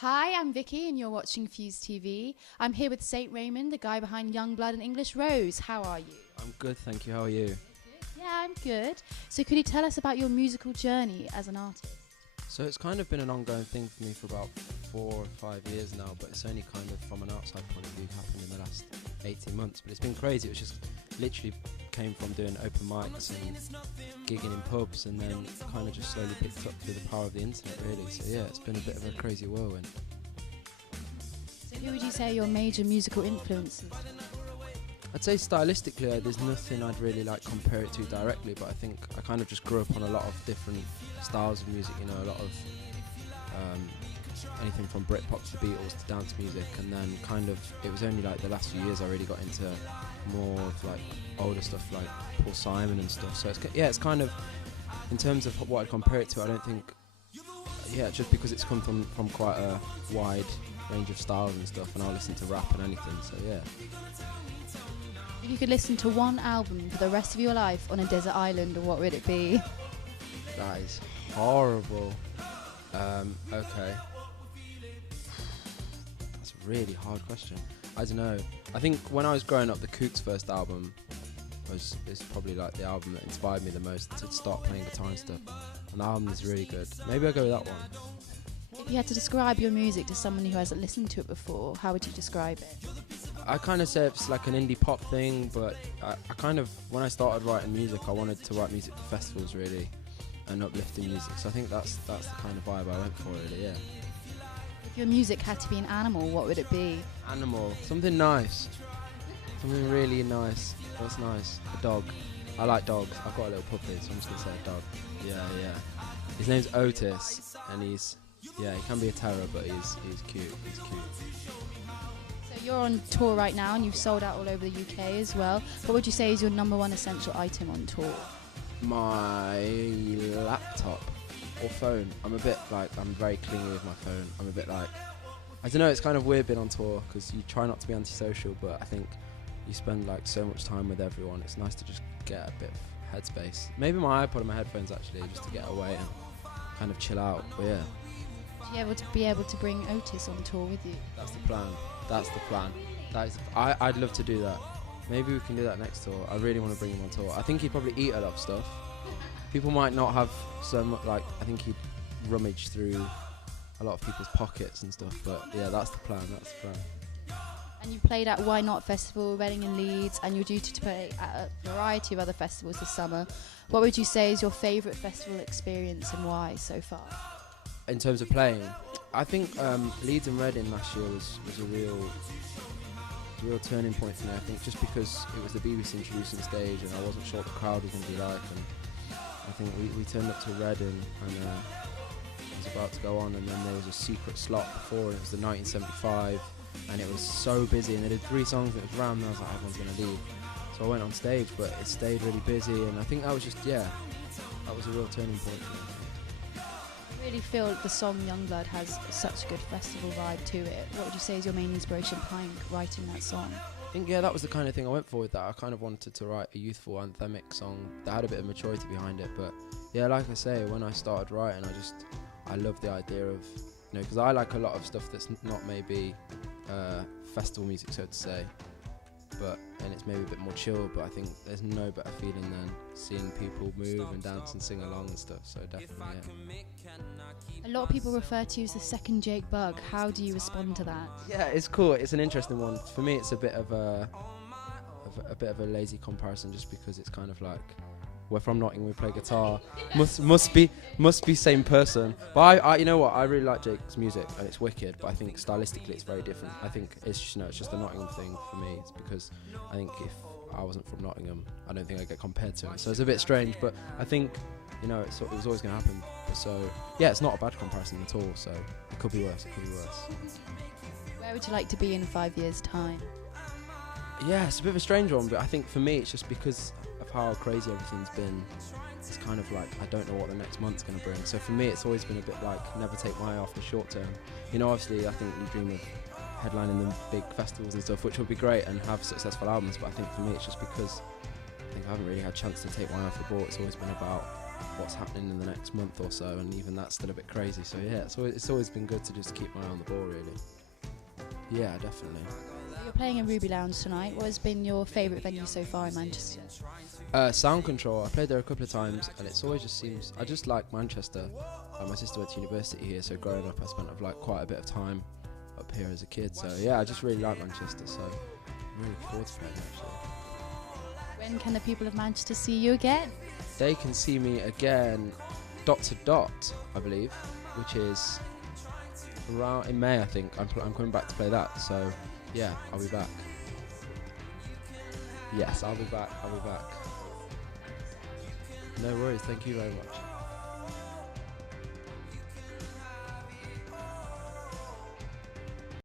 Hi, I'm Vicky and you're watching Fuse TV. I'm here with Saint Raymond, the guy behind Youngblood and English Rose. How are you? I'm good, thank you. How are you? Yeah, I'm good. So could you tell us about your musical journey as an artist? So it's kind of been an ongoing thing for me for about 4 or 5 years now, but it's only kind of from an outside point of view happened in the last 18 months. But it's been crazy. It was just literally came from doing open mics and gigging in pubs, and then kind of just slowly picked up through the power of the internet, really. So yeah, it's been a bit of a crazy whirlwind. So who would you say are your major musical influences? I'd say stylistically, there's nothing I'd really like compare it to directly, but I think I kind of just grew up on a lot of different styles of music, you know, a lot of anything from Britpop to Beatles to dance music, and then kind of it was only like the last few years I really got into more of like older stuff like Paul Simon and stuff. So it's kind of, in terms of what I'd compare it to, I don't think, just because it's come from quite a wide range of styles and stuff, and I'll listen to rap and anything, so yeah. If you could listen to one album for the rest of your life on a desert island, what would it be? That is horrible. Okay. That's a really hard question. I don't know. I think when I was growing up, the Kooks' first album is probably like the album that inspired me the most to start playing guitar and stuff. And the album is really good. Maybe I'll go with that one. If you had to describe your music to someone who hasn't listened to it before, how would you describe it? I kind of say it's like an indie pop thing, but I kind of, when I started writing music, I wanted to write music for festivals really, and uplifting music. So I think that's the kind of vibe I went for really, yeah. If your music had to be an animal, what would it be? Animal, something nice, something really nice. What's nice? A dog. I like dogs. I've got a little puppy, so I'm just gonna say a dog. Yeah. His name's Otis, and he can be a terror, but he's cute. He's cute. So you're on tour right now, and you've sold out all over the UK as well. What would you say is your number one essential item on tour? My laptop or phone. I'm very clingy with my phone. I'm a bit like, I don't know, it's kind of weird being on tour because you try not to be antisocial, but I think you spend like so much time with everyone. It's nice to just get a bit of headspace. Maybe my iPod and my headphones actually, just to get away and kind of chill out. But yeah. To be able to bring Otis on tour with you? That's the plan. I'd love to do that. Maybe we can do that next tour. I really want to bring him on tour. I think he'd probably eat a lot of stuff. People might not have so much, like, I think he'd rummage through a lot of people's pockets and stuff, but yeah, that's the plan. And you played at Why Not Festival, Reading and Leeds, and you're due to play at a variety of other festivals this summer. What would you say is your favourite festival experience and why so far? In terms of playing, I think Leeds and Reading last year was a real turning point for me. I think just because it was the BBC introducing stage and I wasn't sure what the crowd was going to be like, and I think we turned up to Reading and it was about to go on, and then there was a secret slot before, and it was the 1975, and it was so busy, and they did 3 songs and it was rammed, and I was like, everyone's going to leave. So I went on stage, but it stayed really busy, and I think that was just, that was a real turning point for me. I really feel the song Youngblood has such a good festival vibe to it. What would you say is your main inspiration behind writing that song? I think, that was the kind of thing I went for with that. I kind of wanted to write a youthful anthemic song that had a bit of maturity behind it, but like I say, when I started writing, I love the idea of, because I like a lot of stuff that's not maybe festival music, so to say, and it's maybe a bit more chill, but I think there's no better feeling than seeing people move and dance and sing along and stuff, so definitely, A lot of people refer to you as the second Jake Bugg. How do you respond to that? Yeah, it's cool. It's an interesting one. For me, it's a bit of a lazy comparison, just because it's kind of like, we're from Nottingham, we play guitar, must be same person. But I you know what, I really like Jake's music and it's wicked, but I think stylistically it's very different. I think it's just a Nottingham thing for me. It's because I think if I wasn't from Nottingham, I don't think I'd get compared to it. So it's a bit strange, but I think, it was always going to happen. So yeah, it's not a bad comparison at all, so it could be worse. Where would you like to be in 5 years' time? Yeah, it's a bit of a strange one, but I think for me it's just because of how crazy everything's been. It's kind of like, I don't know what the next month's going to bring. So for me, it's always been a bit like, never take my eye off the short term. Obviously, I think we dream of headlining the big festivals and stuff, which would be great, and have successful albums. But I think for me, it's just because I think I haven't really had a chance to take my eye off the ball. It's always been about what's happening in the next month or so, and even that's still a bit crazy. So yeah, it's always been good to just keep my eye on the ball, really. Yeah, definitely. You're playing in Ruby Lounge tonight. What has been your favourite venue so far in Manchester? Sound Control. I played there a couple of times, and it's always just seems. I just like Manchester. My sister went to university here, so growing up, I spent quite a bit of time up here as a kid. So yeah, I just really like Manchester. So I'm really looking forward to playing actually. When can the people of Manchester see you again? They can see me again, dot to dot, I believe, which is around in May. I think I'm coming back to play that. So yeah, I'll be back. Yes, I'll be back. No worries. Thank you very much.